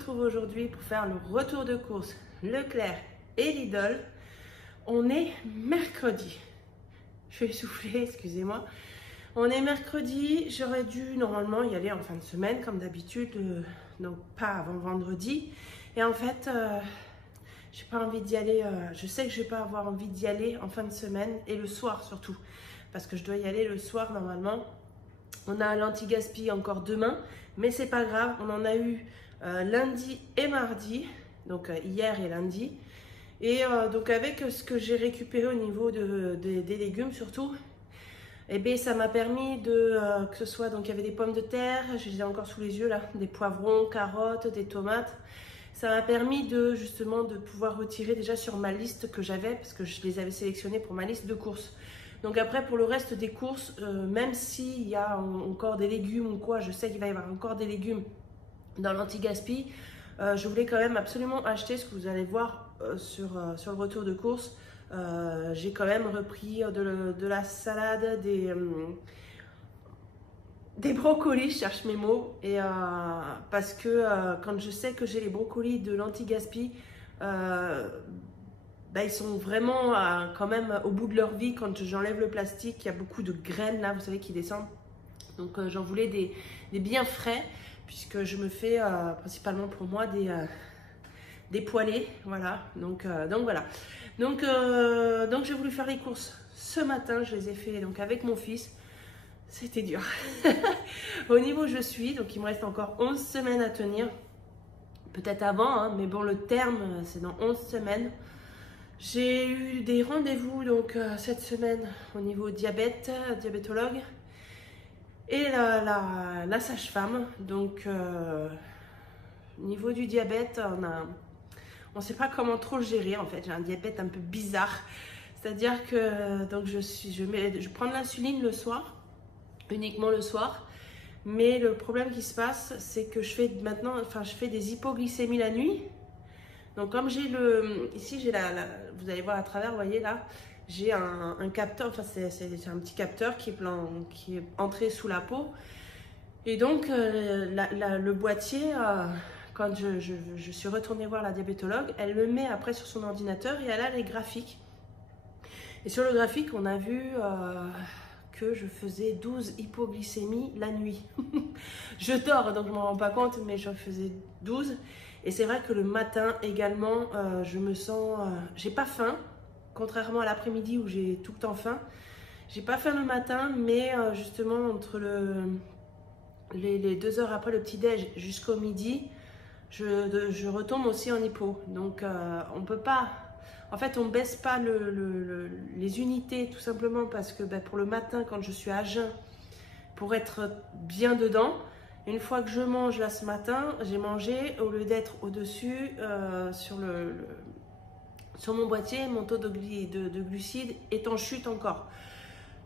retrouve aujourd'hui pour faire le retour de course Leclerc et Lidl. On est mercredi. Je suis essoufflée, excusez-moi. On est mercredi, j'aurais dû normalement y aller en fin de semaine comme d'habitude, donc pas avant vendredi. Et en fait, j'ai pas envie d'y aller, je sais que je vais pas avoir envie d'y aller en fin de semaine et le soir surtout. Parce que je dois y aller le soir normalement. On a l'anti-gaspi encore demain, mais c'est pas grave, on en a eu lundi et mardi, donc hier et lundi. Et donc avec ce que j'ai récupéré au niveau des légumes surtout, et bien ça m'a permis de, que ce soit, donc il y avait des pommes de terre, je les ai encore sous les yeux là, des poivrons, carottes, des tomates. Ça m'a permis de justement de pouvoir retirer déjà sur ma liste que j'avais, parce que je les avais sélectionnés pour ma liste de courses. Donc après pour le reste des courses, même s'il y a encore des légumes ou quoi, je sais qu'il va y avoir encore des légumes dans l'anti-gaspi, je voulais quand même absolument acheter ce que vous allez voir sur le retour de course. J'ai quand même repris de la salade, des brocolis, je cherche mes mots, et parce que quand je sais que j'ai les brocolis de l'anti-gaspi, bah, ils sont vraiment quand même au bout de leur vie. Quand j'enlève le plastique, il y a beaucoup de graines là, vous savez, qui descendent. Donc j'en voulais des bien frais, puisque je me fais principalement pour moi des poêlés, voilà. Donc voilà. Donc j'ai voulu faire les courses ce matin, je les ai fait donc avec mon fils. C'était dur. Au niveau où je suis, donc il me reste encore 11 semaines à tenir. Peut-être avant, hein, mais bon, le terme, c'est dans 11 semaines. J'ai eu des rendez-vous donc cette semaine au niveau diabète, diabétologue. Et la sage-femme. Donc, au niveau du diabète, on ne sait pas comment trop le gérer en fait. J'ai un diabète un peu bizarre. C'est-à-dire que donc je prends de l'insuline le soir, uniquement le soir. Mais le problème qui se passe, c'est que je fais des hypoglycémies la nuit. Donc comme j'ai ici j'ai vous allez voir à travers, vous voyez là, j'ai un capteur, enfin c'est un petit capteur qui est entré sous la peau. Et donc le boîtier, quand je suis retournée voir la diabétologue, elle le met après sur son ordinateur et elle a les graphiques. Et sur le graphique, on a vu que je faisais 12 hypoglycémies la nuit. Je dors, donc je ne m'en rends pas compte, mais je faisais 12. Et c'est vrai que le matin également, je me sens... j'ai pas faim, contrairement à l'après-midi où j'ai tout le temps faim. J'ai pas faim le matin, mais justement entre les 2 heures après le petit-déj jusqu'au midi, je retombe aussi en hypo. Donc on peut pas... En fait, on ne baisse pas les unités tout simplement parce que pour le matin, quand je suis à jeun, pour être bien dedans, une fois que je mange là ce matin, j'ai mangé, au lieu d'être au-dessus sur mon boîtier, mon taux de glucides est en chute encore.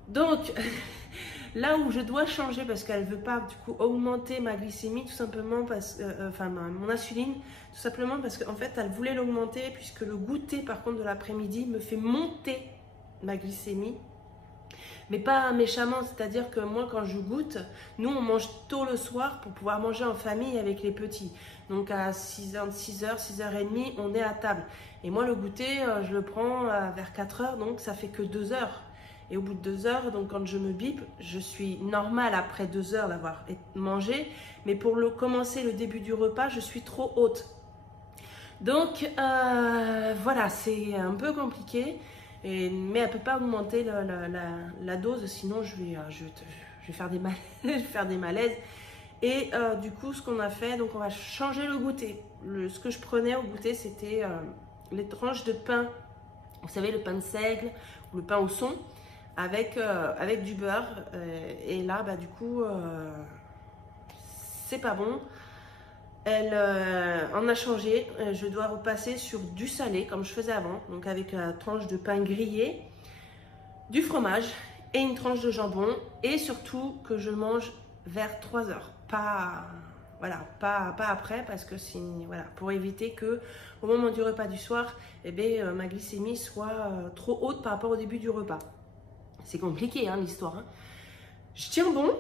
Donc, là où je dois changer, parce qu'elle ne veut pas du coup augmenter ma glycémie, tout simplement parce que, mon insuline, tout simplement parce qu'en fait, elle voulait l'augmenter, puisque le goûter par contre de l'après-midi me fait monter ma glycémie. Mais pas méchamment, c'est-à-dire que moi quand je goûte, nous on mange tôt le soir pour pouvoir manger en famille avec les petits. Donc à 6h, 6h30, on est à table. Et moi le goûter, je le prends vers 4h, donc ça fait que 2 heures. Et au bout de 2 heures, donc quand je me bipe, je suis normale après 2 heures d'avoir mangé. Mais pour commencer le début du repas, je suis trop haute. Donc voilà, c'est un peu compliqué. Mais elle ne peut pas augmenter la dose, sinon je vais faire des malaises. Et du coup, ce qu'on a fait, donc on va changer le goûter. Ce que je prenais au goûter, c'était les tranches de pain. Vous savez, le pain de seigle ou le pain au son avec du beurre. Et là, du coup, c'est pas bon. Elle en a changé, je dois repasser sur du salé comme je faisais avant, donc avec la tranche de pain grillé, du fromage et une tranche de jambon, et surtout que je mange vers 3 heures, pas après, parce que pour éviter que au moment du repas du soir, ma glycémie soit trop haute par rapport au début du repas. C'est compliqué l'histoire, hein. Je tiens bon.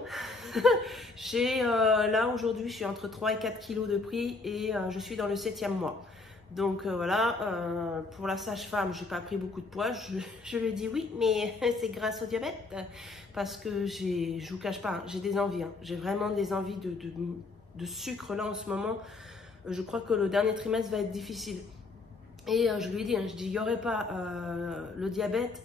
J'ai là aujourd'hui, je suis entre 3 et 4 kilos de pris et je suis dans le 7e mois. Donc voilà, pour la sage-femme, je n'ai pas pris beaucoup de poids. Je lui ai dit oui, mais c'est grâce au diabète. Parce que je ne vous cache pas, j'ai des envies. Hein. J'ai vraiment des envies de sucre là en ce moment. Je crois que le dernier trimestre va être difficile. Et je lui ai dit, hein, je dis, il n'y aurait pas le diabète,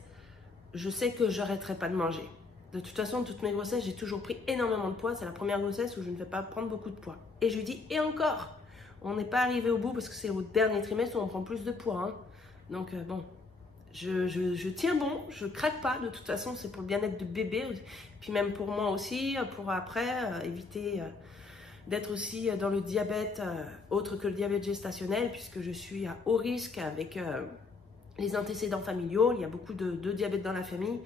je sais que je n'arrêterai pas de manger. De toute façon, toutes mes grossesses, j'ai toujours pris énormément de poids. C'est la première grossesse où je ne vais pas prendre beaucoup de poids. Et je lui dis, et encore, on n'est pas arrivé au bout parce que c'est au dernier trimestre où on prend plus de poids. Hein. Donc bon, je tiens bon, je craque pas. De toute façon, c'est pour le bien-être de bébé. Puis même pour moi aussi, pour après, éviter d'être aussi dans le diabète autre que le diabète gestationnel, puisque je suis à haut risque avec les antécédents familiaux. Il y a beaucoup de diabète dans la famille.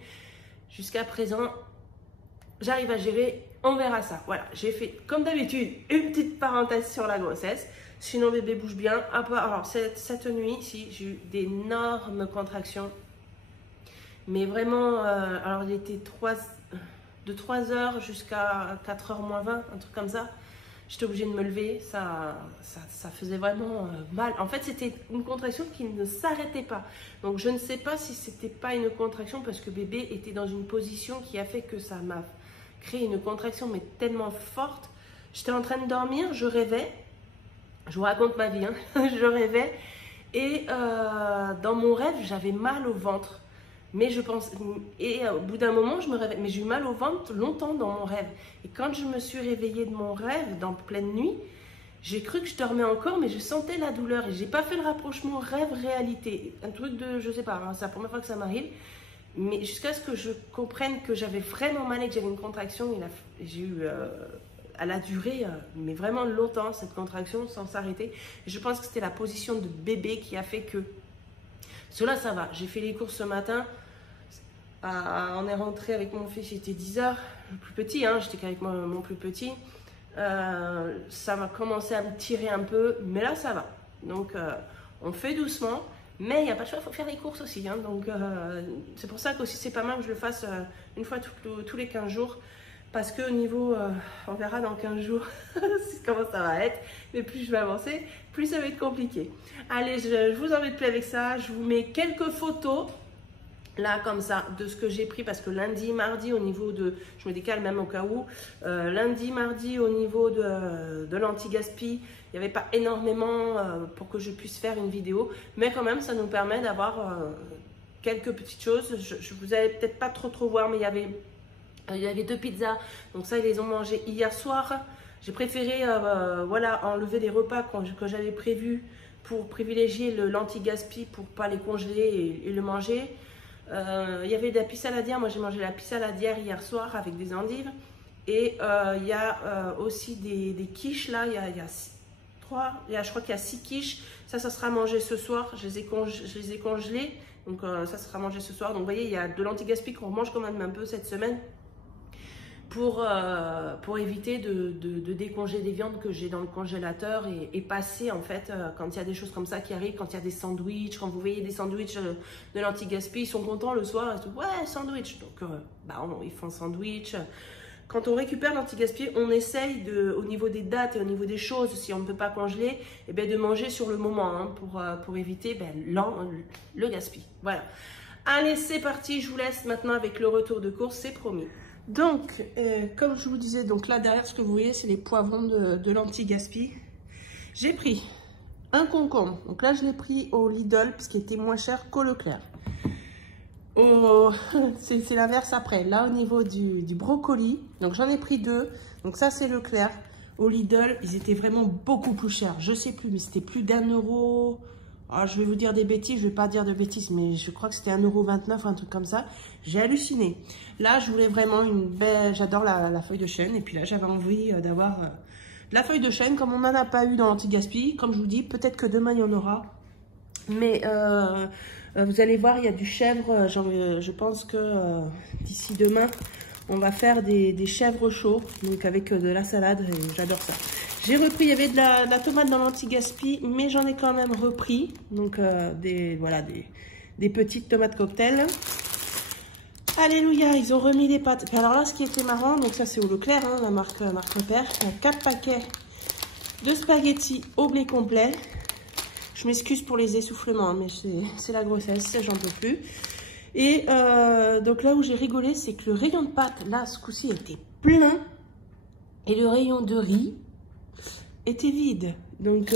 Jusqu'à présent, j'arrive à gérer, on verra ça. Voilà, j'ai fait comme d'habitude une petite parenthèse sur la grossesse. Sinon, bébé bouge bien. Alors, cette nuit, si, j'ai eu d'énormes contractions. Mais vraiment, alors il était de 3h jusqu'à 4h moins 20, un truc comme ça. J'étais obligée de me lever, ça faisait vraiment mal. En fait, c'était une contraction qui ne s'arrêtait pas. Donc, je ne sais pas si c'était pas une contraction parce que bébé était dans une position qui a fait que ça m'a créé une contraction, mais tellement forte. J'étais en train de dormir, je rêvais. Je vous raconte ma vie, hein. Je rêvais. Et dans mon rêve, j'avais mal au ventre. Mais je pense, et au bout d'un moment, je me réveille. Mais j'ai eu mal au ventre longtemps dans mon rêve. Et quand je me suis réveillée de mon rêve, dans pleine nuit, j'ai cru que je dormais encore, mais je sentais la douleur. Et j'ai pas fait le rapprochement rêve-réalité. Un truc de, je sais pas, hein, c'est la première fois que ça m'arrive. Mais jusqu'à ce que je comprenne que j'avais vraiment mal et que j'avais une contraction, j'ai eu, elle a duré, mais vraiment longtemps, cette contraction, sans s'arrêter. Je pense que c'était la position de bébé qui a fait que... Cela, ça va. J'ai fait les courses ce matin. On est rentré avec mon fils, il était 10h, le plus petit, hein, j'étais qu'avec mon plus petit. Ça m'a commencé à me tirer un peu, mais là ça va. Donc on fait doucement, mais il n'y a pas de choix, il faut faire les courses aussi. Hein, donc c'est pour ça qu'aussi c'est pas mal que je le fasse une fois tous les 15 jours. Parce qu'au niveau, on verra dans 15 jours comment ça va être, mais plus je vais avancer, plus ça va être compliqué. Allez, je vous embête plus avec ça, je vous mets quelques photos. Là, comme ça, de ce que j'ai pris, parce que lundi, mardi, au niveau de... Je me décale même au cas où. Lundi, mardi, au niveau de l'anti-gaspi, il n'y avait pas énormément pour que je puisse faire une vidéo. Mais quand même, ça nous permet d'avoir quelques petites choses. Je vous avais peut-être pas trop voir, mais il y avait 2 pizzas. Donc ça, ils les ont mangées hier soir. J'ai préféré voilà, enlever les repas que j'avais prévus pour privilégier l'anti-gaspi pour pas les congeler et le manger. Il y avait de la pisse saladière, moi j'ai mangé la pisse saladière hier soir avec des endives. Et il y a aussi des quiches là, je crois qu'il y a 6 quiches. Ça sera mangé ce soir, je les ai congelées. Donc ça sera mangé ce soir. Donc vous voyez, il y a de l'anti-gaspi qu'on mange quand même un peu cette semaine. Pour éviter de décongeler des viandes que j'ai dans le congélateur et passer en fait quand il y a des choses comme ça qui arrivent, quand il y a des sandwichs, quand vous voyez des sandwichs de l'anti-gaspi, ils sont contents le soir, ils se disent ouais sandwich, donc ils font sandwich. Quand on récupère l'anti-gaspi, on essaye au niveau des dates et au niveau des choses, si on ne peut pas congeler, et bien de manger sur le moment hein, pour éviter le gaspille. Voilà. Allez, c'est parti, je vous laisse maintenant avec le retour de course, c'est promis. Donc, comme je vous disais, donc là derrière ce que vous voyez, c'est les poivrons de l'anti-gaspi. J'ai pris un concombre. Donc là, je l'ai pris au Lidl parce qu'il était moins cher qu'au Leclerc. C'est l'inverse après. Là, au niveau du brocoli, donc j'en ai pris 2. Donc ça, c'est Leclerc. Au Lidl, ils étaient vraiment beaucoup plus chers. Je sais plus, mais c'était plus d'1 €. Oh, je vais vous dire des bêtises, je vais pas dire de bêtises, mais je crois que c'était 1,29 €, un truc comme ça. J'ai halluciné. Là, je voulais vraiment une belle... J'adore la feuille de chêne. Et puis là, j'avais envie d'avoir de la feuille de chêne. Comme on n'en a pas eu dans l'anti-gaspi, comme je vous dis, peut-être que demain, il y en aura. Mais vous allez voir, il y a du chèvre. Je pense que d'ici demain, on va faire des chèvres chauds. Donc avec de la salade, j'adore ça. J'ai repris, il y avait de la tomate dans l'anti-gaspi, mais j'en ai quand même repris. Donc, des petites tomates cocktail. Alléluia, ils ont remis les pâtes. Et alors là, ce qui était marrant, donc ça c'est au Leclerc, hein, la marque Repère. Il y a 4 paquets de spaghettis au blé complet. Je m'excuse pour les essoufflements, hein, mais c'est la grossesse, j'en peux plus. Et donc là où j'ai rigolé, c'est que le rayon de pâtes, là, ce coup-ci, était plein. Et le rayon de riz était vide. Donc,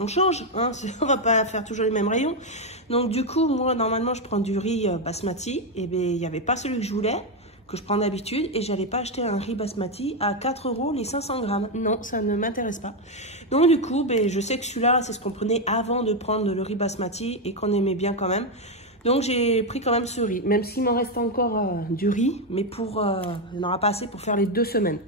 on change, hein, on va pas faire toujours les mêmes rayons. Donc, du coup, moi, normalement, je prends du riz basmati. Et bien, il n'y avait pas celui que je voulais, que je prends d'habitude. Et j'allais pas acheter un riz basmati à 4 € les 500 grammes. Non, ça ne m'intéresse pas. Donc, du coup, ben, je sais que celui-là, c'est ce qu'on prenait avant de prendre le riz basmati et qu'on aimait bien quand même. Donc, j'ai pris quand même ce riz. Même s'il m'en reste encore du riz, mais il n'y en aura pas assez pour faire les 2 semaines.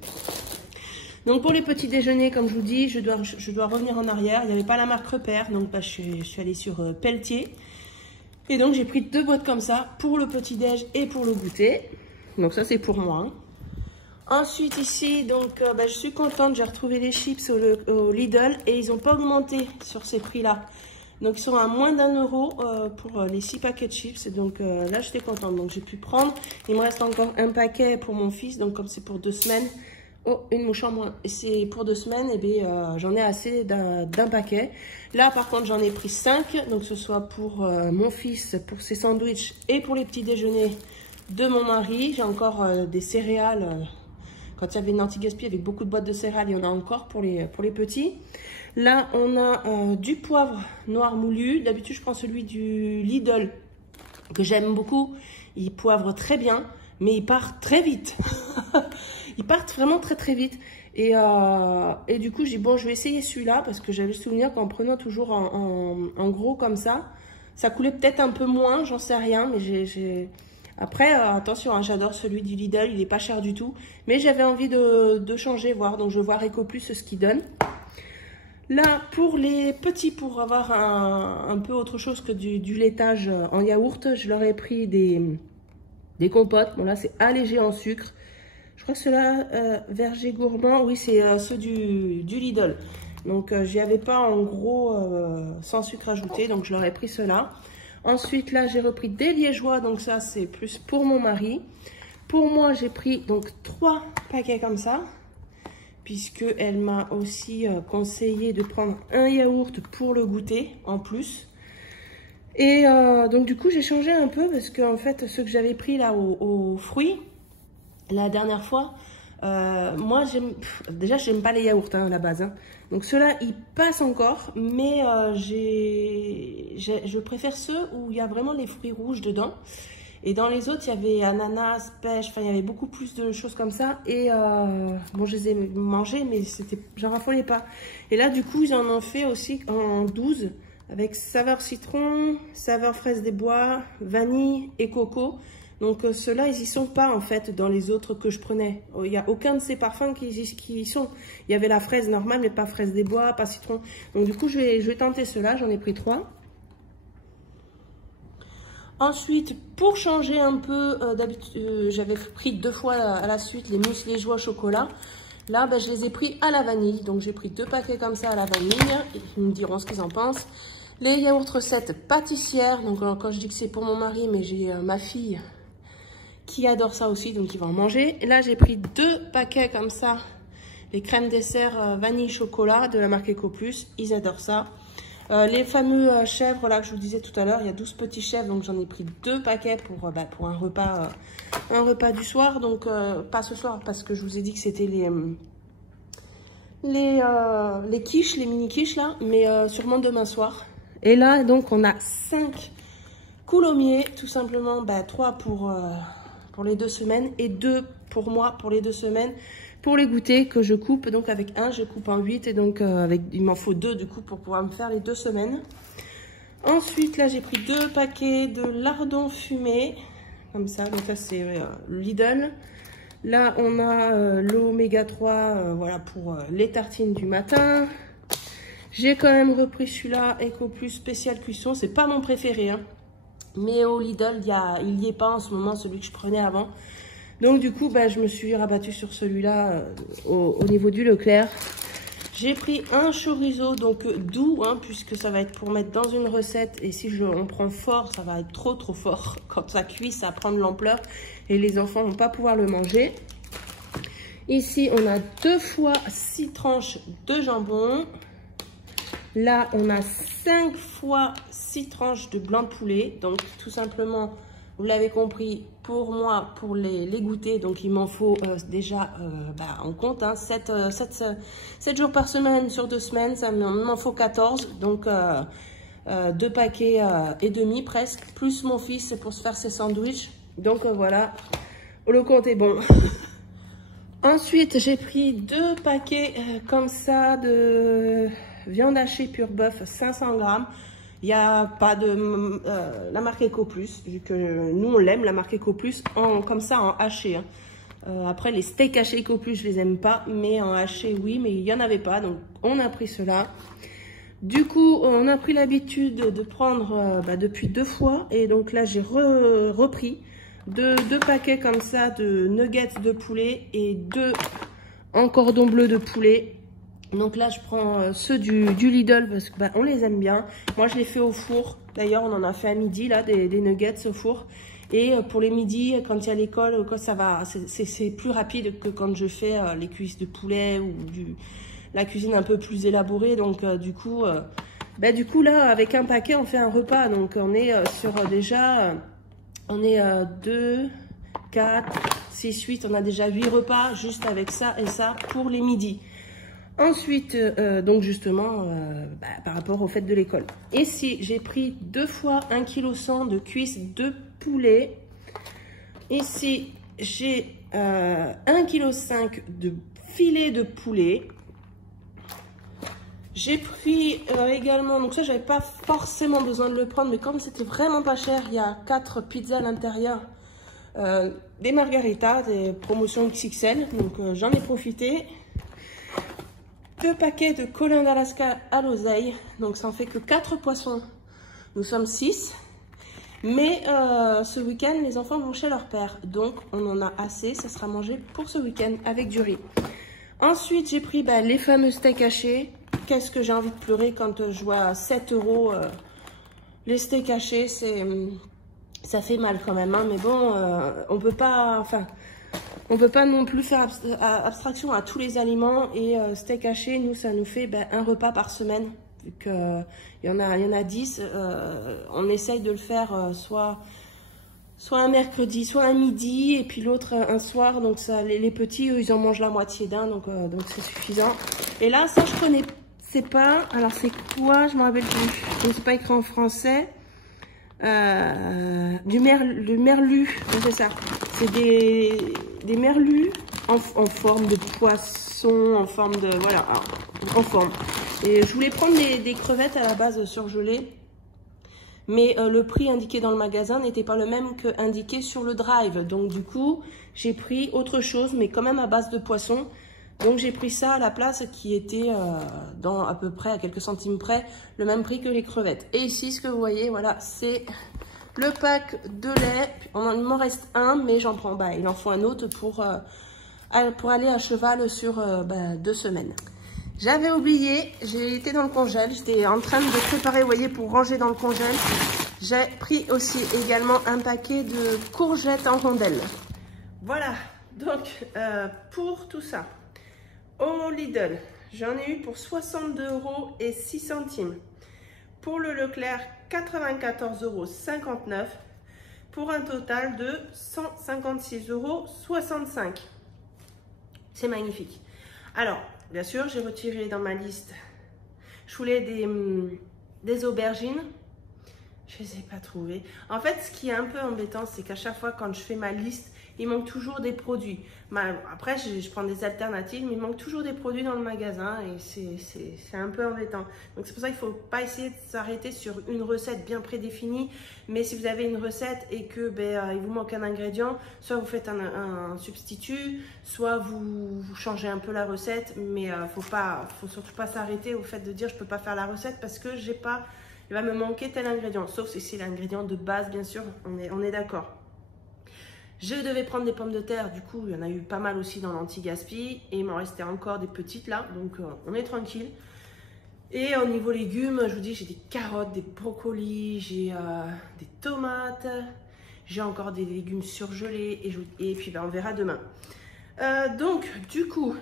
Donc pour les petits déjeuners, comme je vous dis, je dois revenir en arrière. Il n'y avait pas la marque Repère, donc bah, je suis allée sur Pelletier. Et donc j'ai pris 2 boîtes comme ça pour le petit déj et pour le goûter. Donc ça c'est pour moi. Hein. Ensuite ici, donc je suis contente, j'ai retrouvé les chips au Lidl et ils n'ont pas augmenté sur ces prix-là. Donc ils sont à moins d'1 € pour les 6 paquets de chips. Donc là j'étais contente, donc j'ai pu prendre. Il me reste encore un paquet pour mon fils, donc comme c'est pour 2 semaines. Oh, une mouche en moins. Et c'est pour 2 semaines, et bien j'en ai assez d'un paquet. Là, par contre, j'en ai pris 5. Donc, ce soit pour mon fils, pour ses sandwichs et pour les petits déjeuners de mon mari. J'ai encore des céréales. Quand il y avait une anti-gaspi avec beaucoup de boîtes de céréales, il y en a encore pour les petits. Là, on a du poivre noir moulu. D'habitude, je prends celui du Lidl, que j'aime beaucoup. Il poivre très bien, mais il part très vite. Ils partent vraiment très très vite. Et du coup, j'ai dit, bon, je vais essayer celui-là parce que j'avais le souvenir qu'en prenant toujours en gros comme ça coulait peut-être un peu moins, j'en sais rien. Mais après, attention, hein, j'adore celui du Lidl, il n'est pas cher du tout. Mais j'avais envie de changer, voir. Donc, je vais voir EcoPlus ce qu'il donne. Là, pour les petits, pour avoir un peu autre chose que du laitage en yaourt, je leur ai pris des compotes. Bon, là, c'est allégé en sucre. Je crois que ceux-là, Verger Gourmand, oui, c'est ceux du Lidl. Donc, j'y avais pas en gros sans sucre ajouté, donc je leur ai pris ceux-là. Ensuite, là, j'ai repris des liégeois, donc ça, c'est plus pour mon mari. Pour moi, j'ai pris donc 3 paquets comme ça, puisque elle m'a aussi conseillé de prendre un yaourt pour le goûter en plus. Et donc, du coup, j'ai changé un peu parce que en fait, ceux que j'avais pris là aux fruits, la dernière fois, moi, déjà, j'aime pas les yaourts hein, à la base. Hein. Donc, ceux-là, ils passent encore, mais je préfère ceux où il y a vraiment les fruits rouges dedans. Et dans les autres, il y avait ananas, pêche, enfin, il y avait beaucoup plus de choses comme ça. Et bon, je les ai mangés, mais j'en raffolais pas. Et là, du coup, ils en ont fait aussi en 12, avec saveur citron, saveur fraise des bois, vanille et coco. Donc ceux-là, ils y sont pas en fait dans les autres que je prenais. Il n'y a aucun de ces parfums qui y sont. Il y avait la fraise normale, mais pas fraise des bois, pas citron. Donc du coup, je vais tenter ceux-là. J'en ai pris 3. Ensuite, pour changer un peu, d'habitude, j'avais pris 2 fois à la suite les mousses liégeois au chocolat. Là, je les ai pris à la vanille. Donc j'ai pris 2 paquets comme ça à la vanille. Ils me diront ce qu'ils en pensent. Les yaourts recettes pâtissières. Donc quand je dis que c'est pour mon mari, mais j'ai ma fille qui adore ça aussi, donc il va en manger. Et là, j'ai pris 2 paquets comme ça, les crèmes dessert vanille chocolat de la marque EcoPlus. Ils adorent ça. Les fameux chèvres, là, que je vous disais tout à l'heure, il y a 12 petits chèvres, donc j'en ai pris 2 paquets pour un repas du soir. Donc, pas ce soir, parce que je vous ai dit que c'était les quiches, les mini quiches, là, mais sûrement demain soir. Et là, donc, on a 5 coulommiers, tout simplement, 3 pour les 2 semaines et 2 pour moi pour les 2 semaines pour les goûter que je coupe. Donc avec un, je coupe en 8 et donc il m'en faut 2 du coup pour pouvoir me faire les 2 semaines. Ensuite là j'ai pris 2 paquets de lardons fumés comme ça, donc ça c'est Lidl. Là on a l'oméga 3 voilà pour les tartines du matin. J'ai quand même repris celui-là EcoPlus spécial cuisson, c'est pas mon préféré hein. Mais au Lidl, il n'y est pas en ce moment, celui que je prenais avant. Donc du coup, je me suis rabattue sur celui-là au niveau du Leclerc. J'ai pris un chorizo, donc doux, hein, puisque ça va être pour mettre dans une recette. Et si on prend fort, ça va être trop fort. Quand ça cuit, ça prend de l'ampleur et les enfants vont pas pouvoir le manger. Ici, on a 2 fois 6 tranches de jambon. Là, on a 5 fois 6 tranches de blanc de poulet. Donc, tout simplement, vous l'avez compris, pour moi, pour les goûter, donc il m'en faut déjà, on compte, hein, 7 jours par semaine sur 2 semaines, ça m'en faut 14. Donc, 2 paquets et demi presque, plus mon fils pour se faire ses sandwichs. Donc, voilà, le compte est bon. Ensuite, j'ai pris 2 paquets comme ça de viande hachée pure bœuf, 500 grammes. Il n'y a pas de la marque Eco Plus, vu que nous on l'aime, la marque Eco Plus, comme ça en haché. Hein. Après, les steaks hachés Eco Plus, je les aime pas, mais en haché, oui, mais il n'y en avait pas, donc on a pris cela. Du coup, on a pris l'habitude de prendre depuis 2 fois, et donc là, j'ai repris 2 paquets comme ça de nuggets de poulet et 2 en cordon bleu de poulet. Donc là, je prends ceux du Lidl parce que on les aime bien. Moi, je les fais au four. D'ailleurs, on en a fait à midi, là, des nuggets au four. Et pour les midis, quand il y a l'école, ça va, c'est plus rapide que quand je fais les cuisses de poulet ou la cuisine un peu plus élaborée. Donc, du coup, là, avec un paquet, on fait un repas. Donc, on est sur déjà... on est 2, 4, 6, 8. On a déjà 8 repas juste avec ça et ça pour les midis. Ensuite, donc justement, par rapport au fait de l'école. Ici, j'ai pris 2 fois 1,1 kg de cuisses de poulet. Ici, j'ai 1,5 kg de filet de poulet. J'ai pris également, donc ça, j'avais pas forcément besoin de le prendre, mais comme c'était vraiment pas cher, il y a 4 pizzas à l'intérieur. Des margaritas, des promotions XXL, donc j'en ai profité. 2 paquets de colin d'Alaska à l'oseille, donc ça en fait que 4 poissons. Nous sommes 6, mais ce week-end, les enfants vont chez leur père, donc on en a assez, ça sera mangé pour ce week-end avec du riz. Ensuite, j'ai pris les fameux steaks hachés. Qu'est-ce que j'ai envie de pleurer quand je vois à 7 € les steaks hachés, ça fait mal quand même, hein, mais bon, on peut pas, on peut pas non plus faire abstraction à tous les aliments et steak haché, nous, ça nous fait un repas par semaine. Vu qu'il y en a 10, on essaye de le faire soit un mercredi, soit un midi, et puis l'autre un soir. Donc ça, les petits, eux, ils en mangent la moitié d'un, donc c'est suffisant. Et là, ça, je connais pas. Alors, c'est quoi? Je me rappelle plus. Donc, c'est pas écrit en français. Du merlu, c'est ça. C'est des merlus en forme de poisson, en forme de... Voilà, en forme. Et je voulais prendre des crevettes à la base surgelées. Mais le prix indiqué dans le magasin n'était pas le même que indiqué sur le drive. Donc du coup, j'ai pris autre chose, mais quand même à base de poisson. Donc j'ai pris ça à la place qui était dans à peu près, à quelques centimes près, le même prix que les crevettes. Et ici, ce que vous voyez, voilà, c'est le pack de lait. Il m'en reste un, mais j'en prends, il en faut un autre pour aller à cheval sur 2 semaines. J'avais oublié, j'ai été dans le congèle, j'étais en train de préparer, vous voyez, pour ranger dans le congèle. J'ai pris aussi également un paquet de courgettes en rondelles. Voilà, donc pour tout ça, au Lidl, j'en ai eu pour 62,06 €. Pour le Leclerc, 94,59 € pour un total de 156,65 €. C'est magnifique. Alors, bien sûr, j'ai retiré dans ma liste, je voulais des aubergines. Je ne les ai pas trouvées. En fait, ce qui est un peu embêtant, c'est qu'à chaque fois, quand je fais ma liste, il manque toujours des produits. Après, je prends des alternatives, mais il manque toujours des produits dans le magasin et c'est un peu embêtant. Donc, c'est pour ça qu'il ne faut pas essayer de s'arrêter sur une recette bien prédéfinie. Mais si vous avez une recette et que il vous manque un ingrédient, soit vous faites un substitut, soit vous changez un peu la recette. Mais il ne faut surtout pas s'arrêter au fait de dire je ne peux pas faire la recette parce que il va me manquer tel ingrédient. Sauf si c'est l'ingrédient de base, bien sûr, on est d'accord. Je devais prendre des pommes de terre, du coup il y en a eu pas mal aussi dans l'anti-gaspi et il m'en restait encore des petites là, donc on est tranquille. Et au niveau légumes, je vous dis, j'ai des carottes, des brocolis, j'ai des tomates, j'ai encore des légumes surgelés et puis ben, on verra demain. Donc du coup,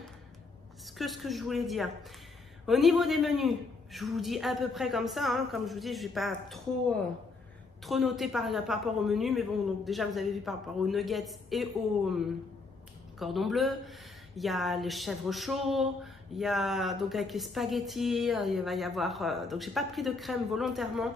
ce que je voulais dire, au niveau des menus, je vous dis à peu près comme ça, hein, comme je vous dis, je ne vais pas trop noter par rapport au menu, mais bon, donc déjà vous avez vu par rapport aux nuggets et au cordon bleu, il y a les chèvres chauds, il y a donc avec les spaghettis, il va y avoir, donc j'ai pas pris de crème volontairement,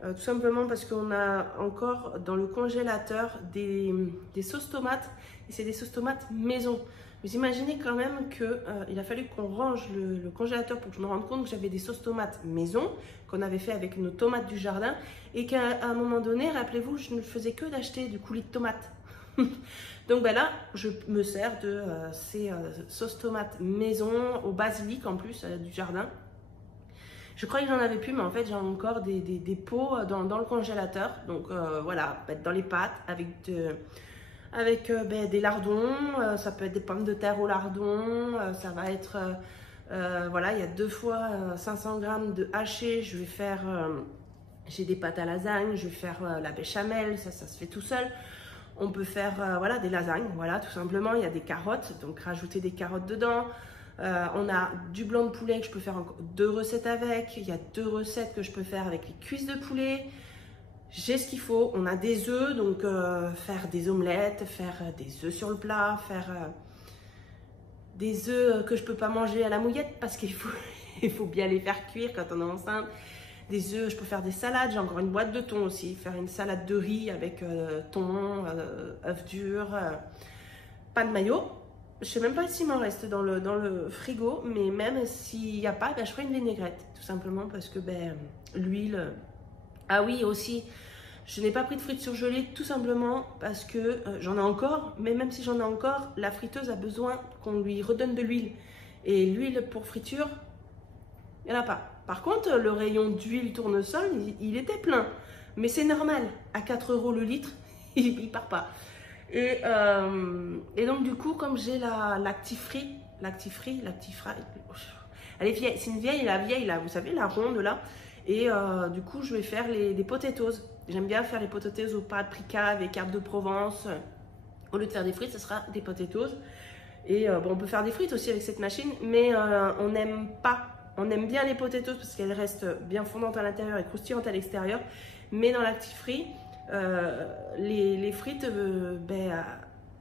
tout simplement parce qu'on a encore dans le congélateur des sauces tomates, et c'est des sauces tomates maison. Vous imaginez quand même qu'il a fallu qu'on range le congélateur pour que je me rende compte que j'avais des sauces tomates maison, qu'on avait fait avec nos tomates du jardin, et qu'à un moment donné, rappelez-vous, je ne faisais que d'acheter du coulis de tomates. Donc ben là, je me sers de ces sauces tomates maison, au basilic en plus, du jardin. Je croyais que j'en avais plus, mais en fait, j'ai encore des pots dans le congélateur. Donc voilà, mettre dans les pâtes avec des lardons, ça peut être des pommes de terre au lardon, ça va être, voilà, il y a 2 fois 500 g de haché, je vais faire, j'ai des pâtes à lasagne, je vais faire la béchamel, ça se fait tout seul. On peut faire voilà, des lasagnes, voilà, tout simplement, il y a des carottes, donc rajouter des carottes dedans. On a du blanc de poulet que je peux faire encore 2 recettes avec, il y a 2 recettes que je peux faire avec les cuisses de poulet. J'ai ce qu'il faut, on a des œufs, donc faire des omelettes, faire des œufs sur le plat, faire des œufs que je ne peux pas manger à la mouillette parce qu'il faut, il faut bien les faire cuire quand on est enceinte. Des œufs, je peux faire des salades, j'ai encore une boîte de thon aussi, faire une salade de riz avec thon, œufs durs, pas de mayo. Je ne sais même pas s'il m'en reste dans le frigo, mais même s'il n'y a pas, ben, je ferai une vinaigrette, tout simplement parce que ben, l'huile... Ah oui, aussi, je n'ai pas pris de frites surgelées tout simplement parce que j'en ai encore, mais même si j'en ai encore, la friteuse a besoin qu'on lui redonne de l'huile. Et l'huile pour friture, il n'y en a pas. Par contre, le rayon d'huile tournesol, il était plein. Mais c'est normal, à 4 € le litre, il ne part pas. Et donc du coup, comme j'ai la Lactifry, elle est vieille, c'est une vieille, la vieille là, vous savez, la ronde là. Et du coup, je vais faire des potatoes. J'aime bien faire les potatoes au paprika avec herbes de Provence. Au lieu de faire des frites, ce sera des potatoes. Et bon, on peut faire des frites aussi avec cette machine, mais on n'aime pas. On aime bien les potatoes parce qu'elles restent bien fondantes à l'intérieur et croustillantes à l'extérieur. Mais dans l'Actifry, les frites,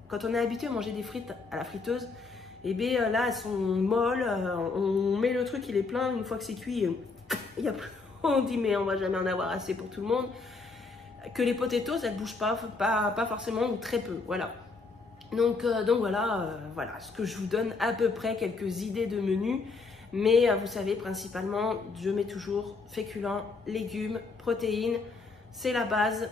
quand on est habitué à manger des frites à la friteuse, et bien là, elles sont molles. On met le truc, il est plein. Une fois que c'est cuit, il y a plus. On dit mais on va jamais en avoir assez pour tout le monde. Que les potatoes, elles ne bougent pas forcément ou très peu. Voilà. Donc voilà, voilà ce que je vous donne à peu près quelques idées de menu. Mais vous savez, principalement, je mets toujours féculents, légumes, protéines. C'est la base.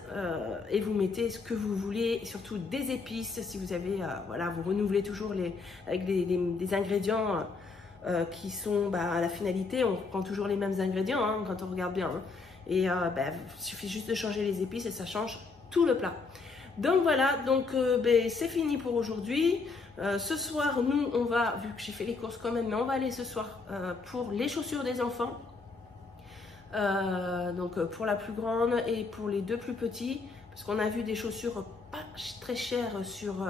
Et vous mettez ce que vous voulez, et surtout des épices. Si vous avez, voilà, vous renouvelez toujours avec des ingrédients qui sont à la finalité. On reprend toujours les mêmes ingrédients hein, quand on regarde bien. Hein. Et il suffit juste de changer les épices et ça change tout le plat. Donc voilà, donc c'est fini pour aujourd'hui. Ce soir, nous, on va, vu que j'ai fait les courses quand même, mais on va aller ce soir pour les chaussures des enfants. Donc pour la plus grande et pour les 2 plus petits. Parce qu'on a vu des chaussures pas très chères sur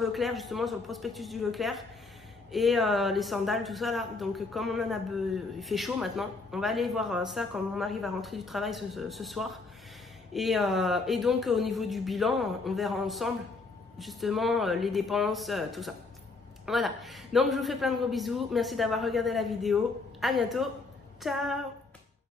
Leclerc, justement, sur le prospectus du Leclerc. Et les sandales, tout ça là. Donc comme on en a, il fait chaud maintenant, on va aller voir ça quand mon mari va rentrer du travail ce soir. Et donc au niveau du bilan, on verra ensemble justement les dépenses, tout ça. Voilà, donc je vous fais plein de gros bisous, merci d'avoir regardé la vidéo, à bientôt, ciao.